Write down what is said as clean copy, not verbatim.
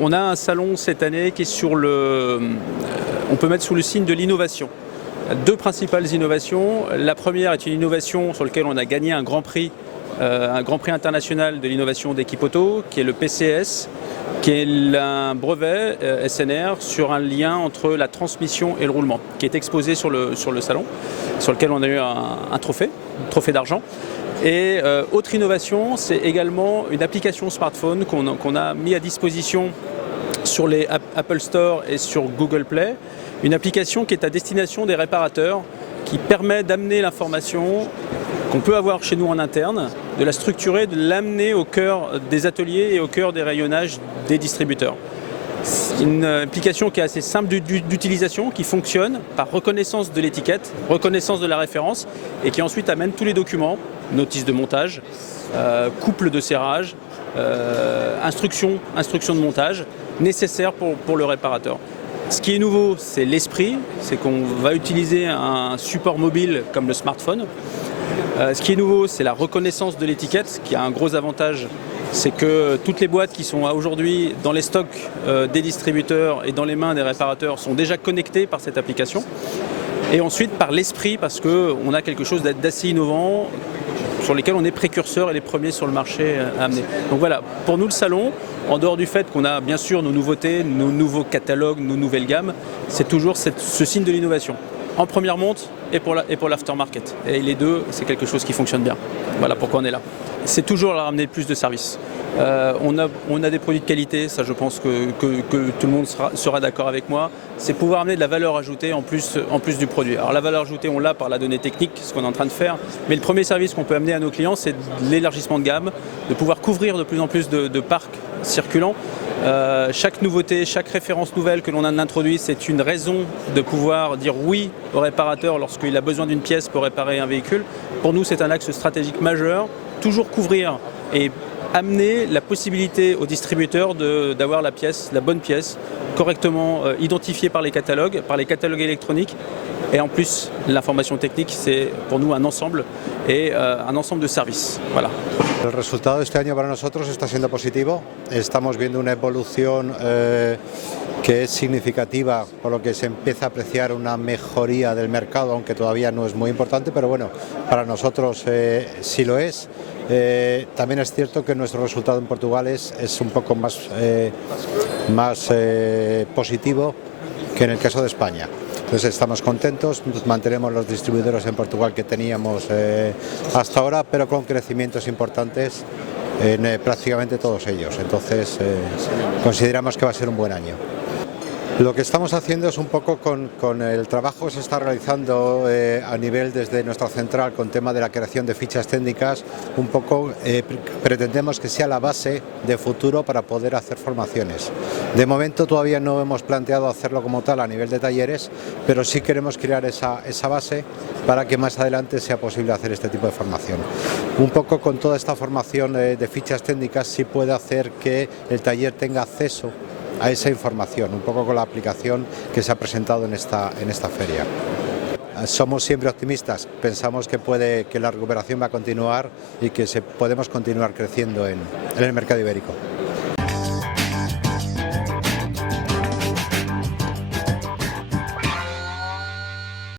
On a un salon cette année qui est sur on peut mettre sous le signe de l'innovation. Deux principales innovations. La première est une innovation sur laquelle on a gagné un grand prix international de l'innovation d'équipe auto, qui est le PCS, qui est un brevet SNR sur un lien entre la transmission et le roulement, qui est exposé sur le salon, sur lequel on a eu un trophée d'argent. Et autre innovation, c'est également une application smartphone qu'on a mis à disposition sur les Apple Store et sur Google Play, une application qui est à destination des réparateurs, qui permet d'amener l'information qu'on peut avoir chez nous en interne, de la structurer, de l'amener au cœur des ateliers et au cœur des rayonnages des distributeurs. C'est une application qui est assez simple d'utilisation, qui fonctionne par reconnaissance de l'étiquette, reconnaissance de la référence, et qui ensuite amène tous les documents, notice de montage, couple de serrage, instruction de montage, nécessaires pour le réparateur. Ce qui est nouveau, c'est l'esprit, c'est qu'on va utiliser un support mobile comme le smartphone. Ce qui est nouveau, c'est la reconnaissance de l'étiquette, qui a un gros avantage, c'est que toutes les boîtes qui sont aujourd'hui dans les stocks des distributeurs et dans les mains des réparateurs sont déjà connectées par cette application. Et ensuite par l'esprit, parce qu'on a quelque chose d'assez innovant, sur lesquels on est précurseurs et les premiers sur le marché à amener. Donc voilà, pour nous le salon, en dehors du fait qu'on a bien sûr nos nouveautés, nos nouveaux catalogues, nos nouvelles gammes, c'est toujours ce signe de l'innovation. En première monte et pour l'aftermarket. Et les deux, c'est quelque chose qui fonctionne bien. Voilà pourquoi on est là. C'est toujours leur amener plus de services. On a des produits de qualité, ça je pense que tout le monde sera d'accord avec moi. C'est pouvoir amener de la valeur ajoutée en plus du produit. Alors la valeur ajoutée, on l'a par la donnée technique, ce qu'on est en train de faire. Mais le premier service qu'on peut amener à nos clients, c'est l'élargissement de gamme, de pouvoir couvrir de plus en plus de parcs circulants. Chaque nouveauté, chaque référence nouvelle que l'on a introduite, c'est une raison de pouvoir dire oui au réparateur lorsqu'il a besoin d'une pièce pour réparer un véhicule. Pour nous, c'est un axe stratégique majeur. Toujours couvrir et amener la possibilité aux distributeurs d'avoir la bonne pièce, correctement identifiée par les catalogues électroniques. Et en plus, l'information technique, c'est pour nous un ensemble et un ensemble de services. Voilà. El resultado de este año para nosotros está siendo positivo. Estamos viendo una evolución que es significativa, por lo que se empieza a apreciar una mejoría del mercado, aunque todavía no es muy importante, pero bueno, para nosotros sí lo es. También es cierto que nuestro resultado en Portugal es un poco más positivo que en el caso de España. Entonces estamos contentos, mantenemos los distribuidores en Portugal que teníamos hasta ahora, pero con crecimientos importantes en prácticamente todos ellos. Entonces consideramos que va a ser un buen año. Lo que estamos haciendo es un poco con el trabajo que se está realizando a nivel desde nuestra central con tema de la creación de fichas técnicas, un poco pretendemos que sea la base de futuro para poder hacer formaciones. De momento todavía no hemos planteado hacerlo como tal a nivel de talleres, pero sí queremos crear esa base para que más adelante sea posible hacer este tipo de formación. Un poco con toda esta formación de fichas técnicas sí puede hacer que el taller tenga acceso a esa información, un poco con la aplicación que se ha presentado en esta feria. Somos siempre optimistas, pensamos que la recuperación va a continuar y que podemos continuar creciendo en el mercado ibérico.